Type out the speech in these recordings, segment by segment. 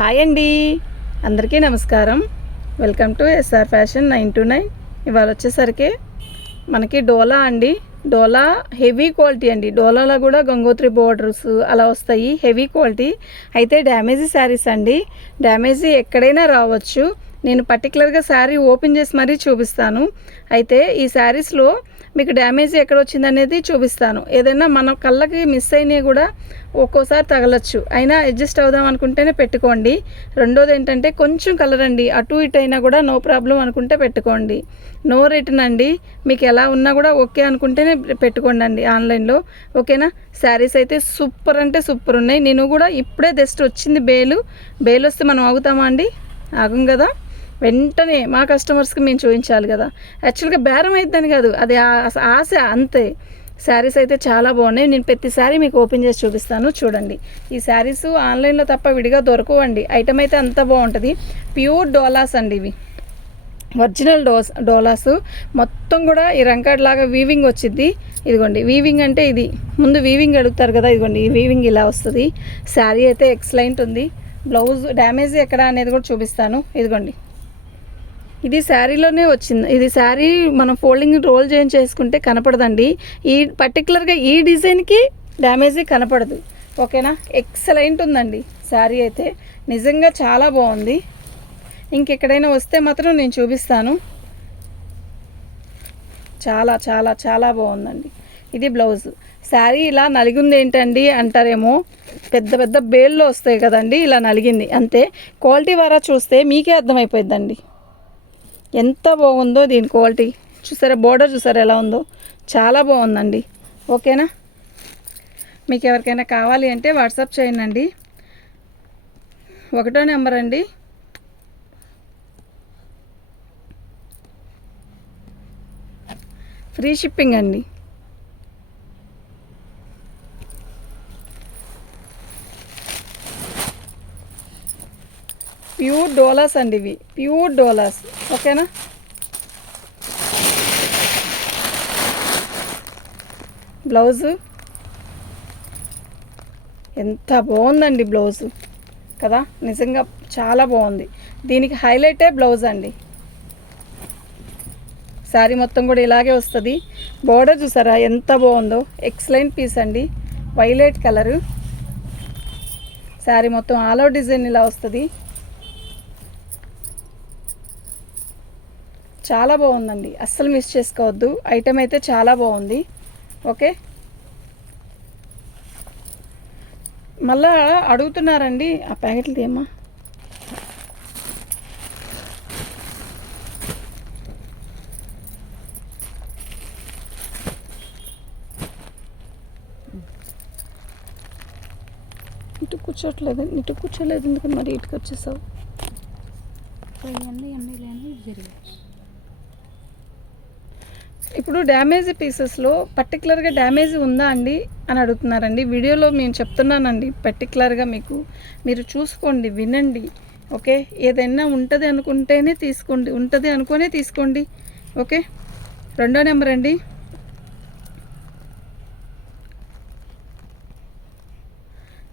Hi అండి. అందరికీ నమస్కారం. Welcome to SR fashion nine to nine. ఇవాళ వచ్చేసరికి మనకి డోలా అండి. డోలా హెవీ క్వాలిటీ అండి. డోలాలో కూడా గంగోత్రి బోర్డర్స్ అలా వస్తాయి. Heavy quality. అయితే డ్యామేజీ శారీస్ అండి. డ్యామేజీ ఎక్కడైనా రావచ్చు. నేను పర్టికులర్గా శారీ ఓపెన్ చేసి మరీ చూపిస్తాను. అయితే ఈ శారీస్లో మీకు డ్యామేజ్ ఎక్కడ వచ్చింది అనేది చూపిస్తాను. ఏదైనా మన కళ్ళకి మిస్ అయినవి కూడా ఒక్కోసారి తగలచ్చు. అయినా అడ్జస్ట్ అవుదాం అనుకుంటేనే పెట్టుకోండి. రెండోది ఏంటంటే కొంచెం కలర్ అండి అటు ఇటు అయినా కూడా నో ప్రాబ్లం అనుకుంటే పెట్టుకోండి. నో రిటర్న్ అండి. మీకు ఎలా ఉన్నా కూడా ఓకే అనుకుంటేనే పెట్టుకోండి అండి ఆన్లైన్లో. ఓకేనా? శారీస్ అయితే సూపర్ అంటే సూపర్ ఉన్నాయి. నేను కూడా ఇప్పుడే జస్ట్ వచ్చింది బేలు. బేలు వస్తే మనం ఆగుతామా అండి? ఆగం కదా? వెంటనే మా కస్టమర్స్కి మేము చూపించాలి కదా. యాక్చువల్గా బేరం అయిద్దని కాదు. అది ఆశ అంతే. శారీస్ అయితే చాలా బాగున్నాయి. నేను ప్రతి శారీ మీకు ఓపెన్ చేసి చూపిస్తాను. చూడండి. ఈ శారీస్ ఆన్లైన్లో తప్ప విడిగా దొరకవండి. ఐటమ్ అయితే అంత బాగుంటుంది. ప్యూర్ డోలాస్ అండి ఇవి. ఒరిజినల్ డోస్ డోలాస్. మొత్తం కూడా ఈ రంకాడ్ లాగా వీవింగ్ వచ్చింది ఇదిగోండి. వీవింగ్ అంటే ఇది. ముందు వీవింగ్ అడుగుతారు కదా ఇదిగోండి. ఈ వీవింగ్ ఇలా వస్తుంది. శారీ అయితే ఎక్సలెంట్ ఉంది. బ్లౌజ్ డ్యామేజ్ ఎక్కడ అనేది కూడా చూపిస్తాను. ఇదిగోండి. ఇది శారీలోనే వచ్చింది. ఇది శారీ మనం ఫోల్డింగ్ రోల్ చేంజ్ చేసుకుంటే కనపడదండి. ఈ పర్టికులర్గా ఈ డిజైన్కి డ్యామేజ్ కనపడదు. ఓకేనా? ఎక్సలెంట్ ఉందండి శారీ అయితే. నిజంగా చాలా బాగుంది. ఇంకెక్కడైనా వస్తే మాత్రం నేను చూపిస్తాను. చాలా చాలా చాలా బాగుందండి. ఇది బ్లౌజ్ శారీ ఇలా నలిగింది ఏంటండి అంటారేమో? పెద్ద పెద్ద బేల్లో వస్తాయి కదండి ఇలా నలిగింది. అంతే. క్వాలిటీ వారా చూస్తే మీకే అర్థమైపోయిందండి ఎంత బాగుందో దీని క్వాలిటీ. చూసారా బోర్డర్ చూసారా ఎలా ఉందో? చాలా బాగుందండి. ఓకేనా? మీకు ఎవరికైనా కావాలి అంటే వాట్సాప్ చేయండి ఒకటో నెంబర్ అండి. ఫ్రీ షిప్పింగ్ అండి. ప్యూర్ డోలాస్ అండి ఇవి. Pure dolas. ఓకేనా? బ్లౌజు? ఎంత బాగుందండి బ్లౌజు. కదా? నిజంగా చాలా బాగుంది. దీనికి హైలైటే బ్లౌజ్ అండి. శారీ మొత్తం కూడా ఇలాగే వస్తుంది. బోర్డర్ చూసారా? ఎంత బాగుందో. ఎక్సలెంట్ పీస్ అండి. Violet colour. శారీ మొత్తం ఆల్ అవుట్ డిజైన్ ఇలా వస్తుంది. చాలా బాగుందండి. అస్సలు మిస్ చేసుకోవద్దు. ఐటెం అయితే చాలా బాగుంది. ఓకే? మళ్ళా అడుగుతున్నారండి. ఆ ప్యాకెట్లు తీయమ్మా. ఇటు కూర్చోట్లేదు. ఇటు కూర్చోలేదు. ఎందుకు మరి ఇటుకు వచ్చేసావు ఎన్ని లేని జరిగాయి. ఇప్పుడు డ్యామేజ్ పీసెస్లో పర్టికులర్గా డ్యామేజ్ ఉందా అండి అని అడుగుతున్నారండి. వీడియోలో మేము చెప్తున్నానండి పర్టికులర్గా మీకు. మీరు చూసుకోండి వినండి ఓకే? ఏదైనా ఉంటుంది అనుకుంటేనే తీసుకోండి ఉంటుంది అనుకునే తీసుకోండి ఓకే? రెండో నెంబర్ అండి.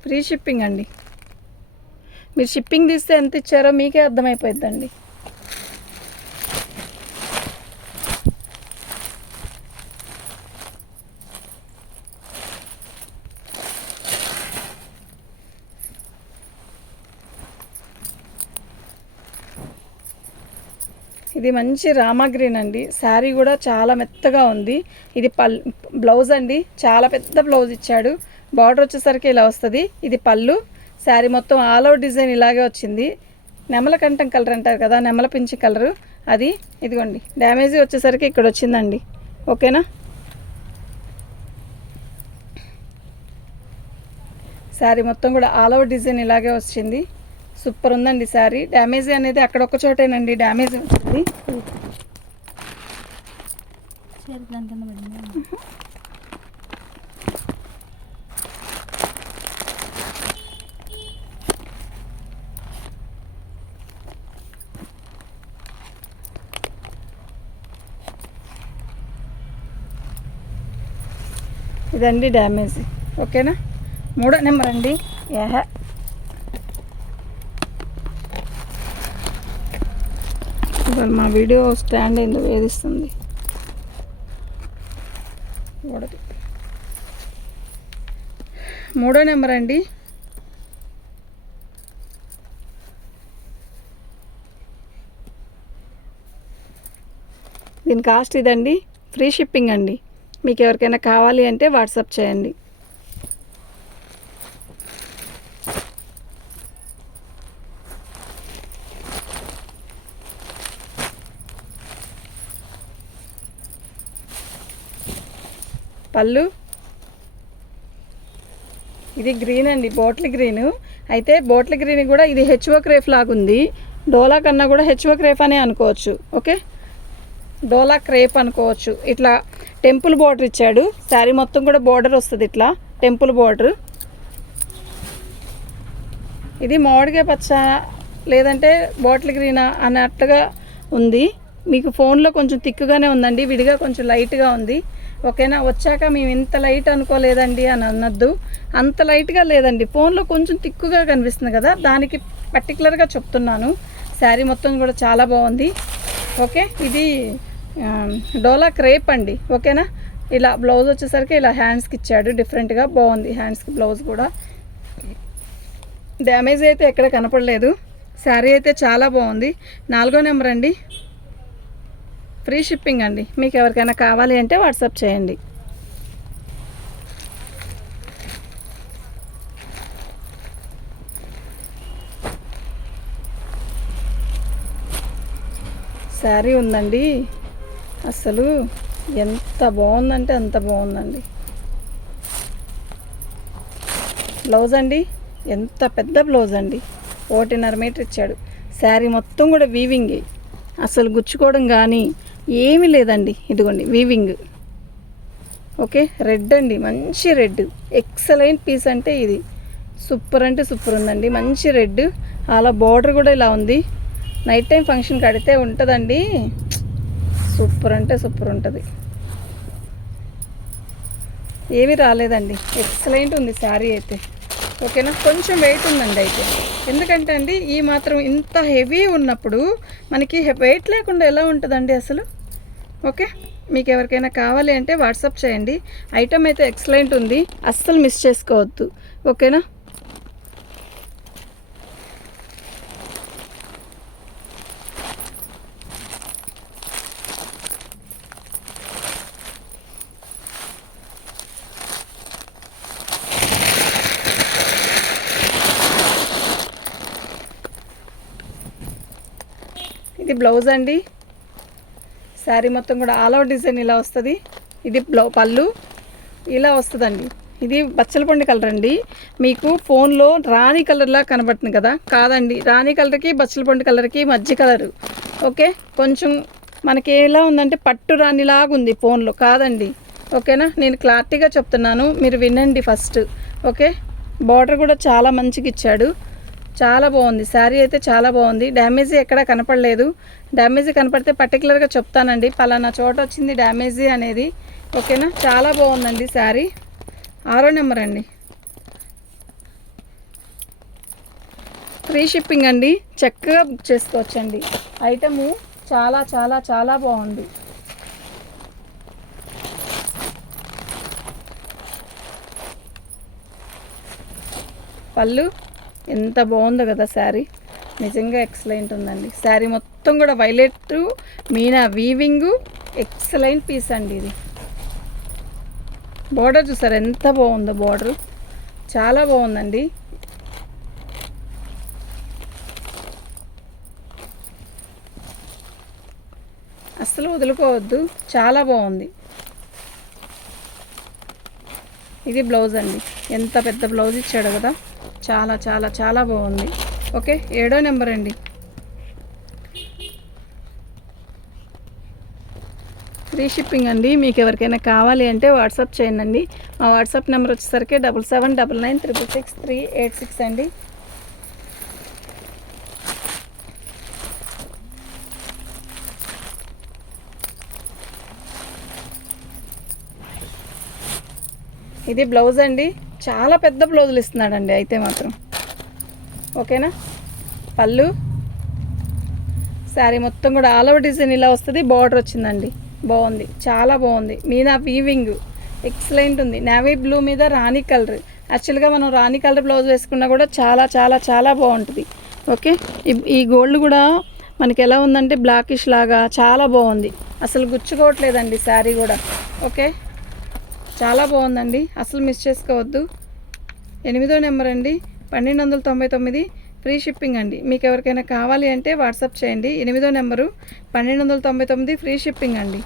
ఫ్రీ షిప్పింగ్ అండి. మీరు షిప్పింగ్ తీస్తే ఎంత ఇచ్చారో మీకే అర్థమైపోద్దండి ఇది మంచి రామా గ్రీన్ అండి. శారీ కూడా చాలా మెత్తగా ఉంది. ఇది పల్ బ్లౌజ్ అండి. చాలా పెద్ద బ్లౌజ్ ఇచ్చాడు. బార్డర్ వచ్చేసరికి ఇలా వస్తుంది. ఇది పళ్ళు. శారీ మొత్తం ఆల్ అవుట్ డిజైన్ ఇలాగే వచ్చింది. నెమల కంఠం కలర్ అంటారు కదా నెమల పించి కలరు. అది ఇదిగోండి. డ్యామేజ్ వచ్చేసరికి ఇక్కడ వచ్చిందండి. ఓకేనా? శారీ మొత్తం కూడా ఆల్ ఓవర్ డిజైన్ ఇలాగే వచ్చింది. సూపర్ ఉందండి శారీ డ్యామేజ్ అనేది అక్కడ ఒక చోటేనండి డ్యామేజ్ వచ్చింది ఇదండి డ్యామేజ్ ఓకేనా? మూడో నెంబర్ అండి. ఏహ అసలు మా వీడియో స్టాండ్ ఎందుకు వేధిస్తుంది. మూడో నెంబర్ అండి. దీని కాస్ట్ ఇదండి. ఫ్రీ షిప్పింగ్ అండి. మీకు ఎవరికైనా కావాలి అంటే వాట్సాప్ చేయండి. పళ్ళు. ఇది గ్రీన్ అండి బాటిల్ గ్రీన్ అయితే బాటిల్ గ్రీన్ కూడా ఇది హెచ్ఓ క్రేఫ్ లాగా ఉంది. డోలా కన్నా కూడా హెచ్ఓ క్రేఫ్ అనే అనుకోవచ్చు ఓకే? డోలా క్రేప్ అనుకోవచ్చు. ఇట్లా టెంపుల్ బార్డర్ ఇచ్చాడు. శారీ మొత్తం కూడా బార్డర్ వస్తుంది ఇట్లా టెంపుల్ బార్డర్ ఇది మామిడికాయ పచ్చ లేదంటే బాటిల్ గ్రీనా అన్నట్టుగా ఉంది. మీకు ఫోన్లో కొంచెం తిక్కుగానే ఉందండి విడిగా కొంచెం లైట్గా ఉంది. ఓకేనా? వచ్చాక మేము ఇంత లైట్ అనుకోలేదండి అని అనొద్దు. అంత లైట్గా లేదండి. ఫోన్లో కొంచెం తిక్కుగా కనిపిస్తుంది కదా? దానికి పర్టికులర్గా చెప్తున్నాను. శారీ మొత్తం కూడా చాలా బాగుంది. ఓకే? ఇది డోలా క్రేప్ అండి. ఓకేనా? ఇలా బ్లౌజ్ వచ్చేసరికి ఇలా హ్యాండ్స్కి ఇచ్చాడు. డిఫరెంట్గా బాగుంది హ్యాండ్స్కి బ్లౌజ్ కూడా. డ్యామేజ్ అయితే ఎక్కడ కనపడలేదు. శారీ అయితే చాలా బాగుంది. నాలుగో నెంబర్ అండి. ఫ్రీ షిప్పింగ్ అండి. మీకు ఎవరికైనా కావాలి అంటే వాట్సాప్ చేయండి. శారీ ఉందండి. అసలు ఎంత బాగుందంటే అంత బాగుందండి. బ్లౌజ్ అండి. ఎంత పెద్ద బ్లౌజ్ అండి. ఒకటిన్నర మీటర్ ఇచ్చాడు. శారీ మొత్తం కూడా వీవింగ్ అసలు గుచ్చుకోవడం కానీ ఏమీ లేదండి. ఇదిగోండి వీవింగ్ ఓకే రెడ్ అండి. మంచి రెడ్ ఎక్సలెంట్ పీస్ అంటే ఇది. సూపర్ అంటే సూపర్ ఉందండి. మంచి రెడ్ అలా బార్డర్ కూడా ఇలా ఉంది. నైట్ టైం ఫంక్షన్ కడితే ఉంటుందండి. సూపర్ అంటే సూపర్ ఉంటుంది. ఏమీ రాలేదండి. ఎక్సలెంట్ ఉంది శారీ అయితే. ఓకేనా కొంచెం వెయిట్ ఉందండి అయితే. ఎందుకంటే అండి ఈ మాత్రం ఇంత హెవీ ఉన్నప్పుడు మనకి వెయిట్ లేకుండా ఎలా ఉంటుందండి అసలు? ఓకే? మీకు ఎవరికైనా కావాలి అంటే వాట్సాప్ చేయండి. ఐటమ్ అయితే ఎక్సలెంట్ ఉంది. అస్సలు మిస్ చేసుకోవద్దు. ఓకేనా? ఇది బ్లౌజ్ అండి. శారీ మొత్తం కూడా ఆల్ అవుట్ డిజైన్ ఇలా వస్తుంది. ఇది బ్లౌ పళ్ళు. ఇలా వస్తుందండి. ఇది బచ్చలపండి కలర్ అండి. మీకు ఫోన్లో రాణి కలర్లా కనబడుతుంది కదా? కాదండి. రాణి కలర్కి బచ్చలపండి కలర్కి మధ్య కలరు. ఓకే? కొంచెం మనకి ఎలా ఉందంటే పట్టు రాణిలాగా ఉంది ఫోన్లో. కాదండి. ఓకేనా? నేను క్లారిటీగా చెప్తున్నాను. మీరు వినండి ఫస్ట్. ఓకే? బార్డర్ కూడా చాలా మంచిగా ఇచ్చాడు. చాలా బాగుంది. శారీ అయితే చాలా బాగుంది. డ్యామేజీ ఎక్కడ కనపడలేదు. డ్యామేజ్ కనపడితే పర్టికులర్గా చెప్తానండి. పలానా చోట వచ్చింది డ్యామేజీ అనేది. ఓకేనా? చాలా బాగుందండి శారీ. ఆరో నెంబర్ అండి. ఫ్రీ షిప్పింగ్ అండి. చక్కగా బుక్ చేసుకోవచ్చండి. ఐటము చాలా చాలా చాలా బాగుంది. పళ్ళు ఎంత బాగుందో కదా శారీ. నిజంగా ఎక్సలెంట్ ఉందండి. శారీ మొత్తం కూడా violet meena weaving excellent piece అండి ఇది. బార్డర్ చూసారు ఎంత బాగుందో బార్డర్ చాలా బాగుందండి. అస్సలు వదులుకోవద్దు. చాలా బాగుంది. ఇది బ్లౌజ్ అండి. ఎంత పెద్ద బ్లౌజ్ ఇచ్చాడు కదా? చాలా చాలా చాలా బాగుంది. ఓకే ఏడో నెంబర్ అండి. ఫ్రీ షిప్పింగ్ అండి. మీకు ఎవరికైనా కావాలి అంటే వాట్సాప్ చేయండి. మా వాట్సాప్ నెంబర్ వచ్చేసరికి double seven double nine triple six three eight six అండి. ఇది బ్లౌజ్ అండి. చాలా పెద్ద బ్లౌజులు ఇస్తున్నాడండి అయితే మాత్రం. ఓకేనా? పళ్ళు. శారీ మొత్తం కూడా ఆల్ ఓవర్ డిజైన్ ఇలా వస్తుంది. బార్డర్ వచ్చిందండి. బాగుంది. చాలా బాగుంది. మీద వీవింగ్. ఎక్సలెంట్ ఉంది. నేవీ బ్లూ మీద రాణి కలర్. యాక్చువల్గా మనం రాణి కలర్ బ్లౌజ్ వేసుకున్నా కూడా చాలా చాలా చాలా బాగుంటుంది. ఓకే? ఈ- ఈ గోల్డ్ కూడా మనకి ఎలా ఉందంటే బ్లాకిష్ లాగా. చాలా బాగుంది. అసలు గుచ్చుకోవట్లేదండి శారీ కూడా. ఓకే? చాలా బాగుందండి. అసలు మిస్ చేసుకోవద్దు. ఎనిమిదో నెంబర్ అండి. పన్నెండు వందల తొంభై తొమ్మిది ఫ్రీ షిప్పింగ్ అండి. మీకు ఎవరికైనా కావాలి అంటే వాట్సాప్ చేయండి. ఎనిమిదో నెంబరు పన్నెండు వందల తొంభై తొమ్మిది ఫ్రీ షిప్పింగ్ అండి.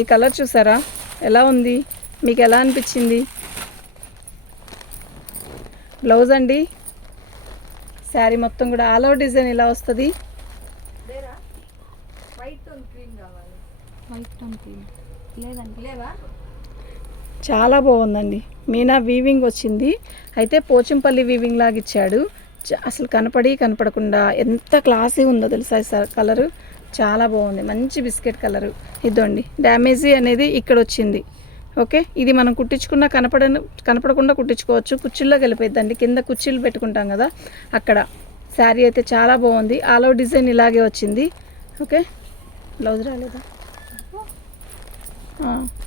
ఈ కలర్ చూసారా? ఎలా ఉంది? మీకు ఎలా అనిపించింది? బ్లౌజ్ అండి? శారీ మొత్తం కూడా ఆల్ ఓవర్ డిజైన్ ఇలా వస్తుంది. చాలా బాగుందండి. మీనా వీవింగ్ వచ్చింది. అయితే పోచంపల్లి వీవింగ్ లాగా ఇచ్చాడు. అసలు కనపడి కనపడకుండా ఎంత క్లాసీ ఉందో తెలుసా సార్ కలరు? చాలా బాగుంది. మంచి బిస్కెట్ కలరు. ఇదండి. డ్యామేజీ అనేది ఇక్కడ వచ్చింది. ఓకే? ఇది మనం కుట్టించుకున్న కనపడ కనపడకుండా కుట్టించుకోవచ్చు. కుర్చీల్లో కలిపేద్దండి. కింద కుర్చీలు పెట్టుకుంటాం కదా? అక్కడ. శారీ అయితే చాలా బాగుంది. ఆల్ డిజైన్ ఇలాగే వచ్చింది. ఓకే? బ్లౌజ్ రాలేదా?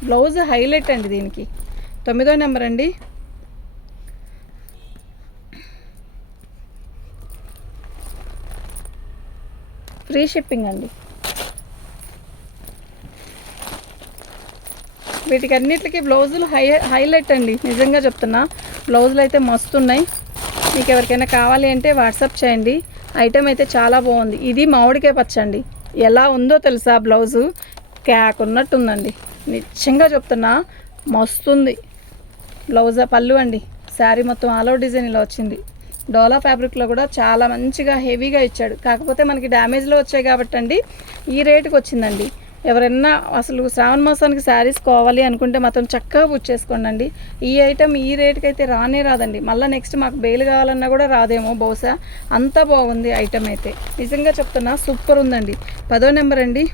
బ్లౌజ్ హైలైట్ అండి దీనికి. తొమ్మిదో నెంబర్ అండి. ఫ్రీ షిప్పింగ్ అండి. వీటికి అన్నిటికి బ్లౌజులు హై హైలైట్ అండి. నిజంగా చెప్తున్నా. బ్లౌజులు అయితే మస్తున్నాయి. మీకు ఎవరికైనా కావాలి అంటే వాట్సాప్ చేయండి. ఐటెం అయితే చాలా బాగుంది. ఇది మామిడికాయ పచ్చండి. ఎలా ఉందో తెలుసా బ్లౌజు? క్యాక్ ఉన్నట్టుందండి నిజంగా చెప్తున్నా మస్తుంది. బ్లౌజా పళ్ళు అండి. శారీ మొత్తం ఆల్ అవుట్ డిజైన్ ఇలా వచ్చింది. డోలా ఫ్యాబ్రిక్లో కూడా చాలా మంచిగా హెవీగా ఇచ్చాడు. కాకపోతే మనకి డ్యామేజ్లో వచ్చాయి కాబట్టి అండి ఈ రేటుకి వచ్చిందండి. ఎవరైనా అసలు శ్రావణ మాసానికి శారీస్ కావాలి అనుకుంటే మాత్రం చక్కగా బుక్ చేసుకోండి అండి ఈ ఐటెం ఈ రేటుకి అయితే రానే రాదండి. మళ్ళీ నెక్స్ట్ మాకు బెయిల్ కావాలన్నా కూడా రాదేమో బహుశా. అంత బాగుంది ఐటెం అయితే. నిజంగా చెప్తున్నా సూపర్ ఉందండి. పదో నెంబర్ అండి.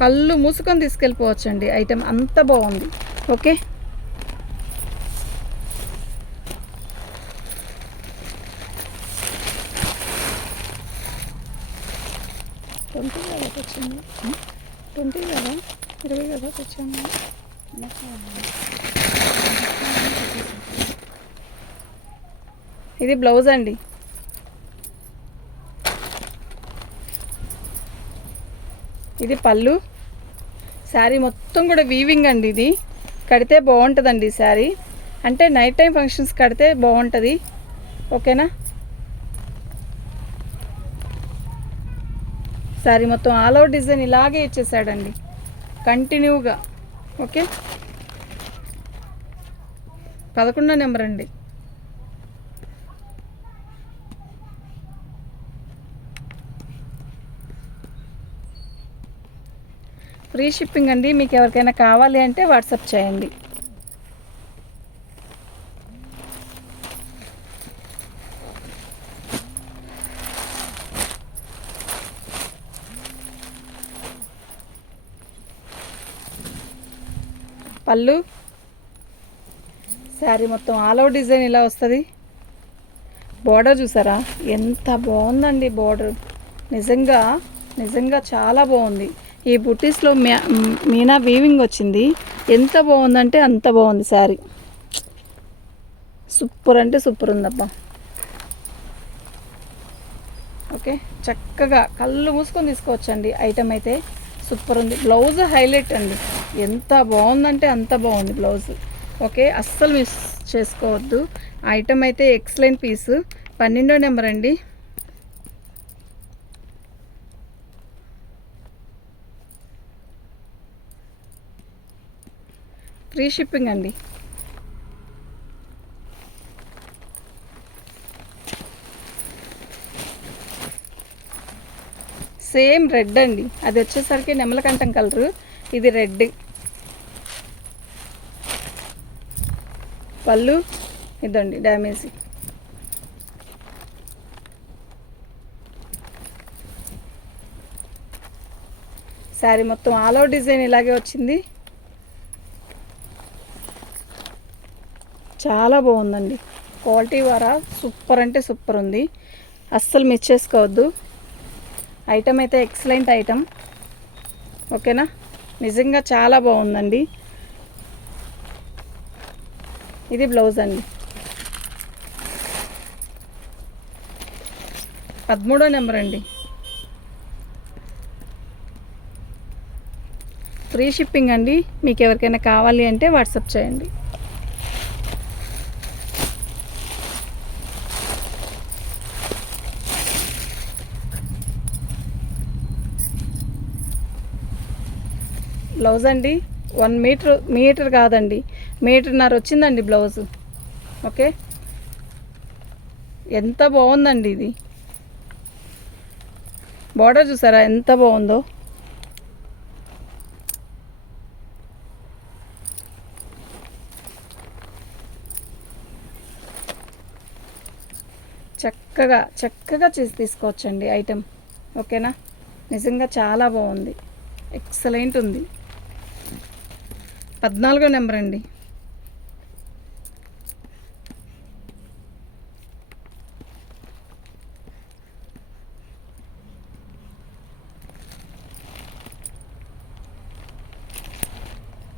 కళ్ళు మూసుకొని తీసుకెళ్ళిపోవచ్చండి. ఐటెం అంత బాగుంది. ఓకే? కదా ఇది బ్లౌజ్ అండి. ఇది పళ్ళు. శారీ మొత్తం కూడా వీవింగ్ అండి ఇది. కడితే బాగుంటుందండి ఈ శారీ. అంటే నైట్ టైం ఫంక్షన్స్ కడితే బాగుంటుంది. ఓకేనా? శారీ మొత్తం ఆల్ అవుట్ డిజైన్ ఇలాగే ఇచ్చేసాడండి. కంటిన్యూగా. ఓకే? పదకొండో నెంబర్ అండి. ఫ్రీ షిప్పింగ్ అండి. మీకు ఎవరికైనా కావాలి అంటే వాట్సాప్ చేయండి. పళ్ళు. శారీ మొత్తం ఆల్ అవుట్ డిజైన్ ఇలా వస్తుంది. బోర్డర్ చూసారా? ఎంత బాగుందండి బోర్డర్ నిజంగా నిజంగా చాలా బాగుంది. ఈ బుటీస్లో మ్యా- మీనా వీవింగ్ వచ్చింది. ఎంత బాగుందంటే అంత బాగుంది శారీ. సూపర్ అంటే సూపర్ ఉందబ్బా. ఓకే చక్కగా కళ్ళు మూసుకొని తీసుకోవచ్చండి. ఐటమ్ అయితే సూపర్ ఉంది. బ్లౌజ్ హైలైట్ అండి. ఎంత బాగుందంటే అంత బాగుంది బ్లౌజ్. ఓకే అస్సలు మిస్ చేసుకోవద్దు. ఐటమ్ అయితే ఎక్సలెంట్ పీసు. పన్నెండో నెంబర్ అండి. ఫ్రీ షిప్పింగ్ అండి. సేమ్ రెడ్ అండి. అది వచ్చేసరికి నెమలకంఠం కలరు. ఇది రెడ్. పళ్ళు ఇదండి డ్యామేజ్. శారీ మొత్తం ఆల్ అవుట్ డిజైన్ ఇలాగే వచ్చింది. చాలా బాగుందండి. క్వాలిటీ వారా సూపర్ అంటే సూపర్ ఉంది. అస్సలు మిస్ చేసుకోవద్దు. ఐటమ్ అయితే ఎక్సలెంట్ ఐటమ్. ఓకేనా? నిజంగా చాలా బాగుందండి. ఇది బ్లౌజ్ అండి. పదమూడో నెంబర్ అండి. ఫ్రీ షిప్పింగ్ అండి. మీకు ఎవరికైనా కావాలి అంటే వాట్సాప్ చేయండి. బ్లౌజ్ అండి వన్ మీటర్ మీటర్ కాదండి. మీటర్న్నర వచ్చిందండి బ్లౌజ్. ఓకే? ఎంత బాగుందండి ఇది. బార్డర్ చూసారా? ఎంత బాగుందో. చక్కగా చక్కగా చేసి తీసుకోవచ్చండి ఐటెం. ఓకేనా? నిజంగా చాలా బాగుంది. ఎక్సలెంట్ ఉంది. పద్నాలుగో నెంబర్ అండి.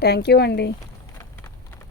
థ్యాంక్ యూ అండి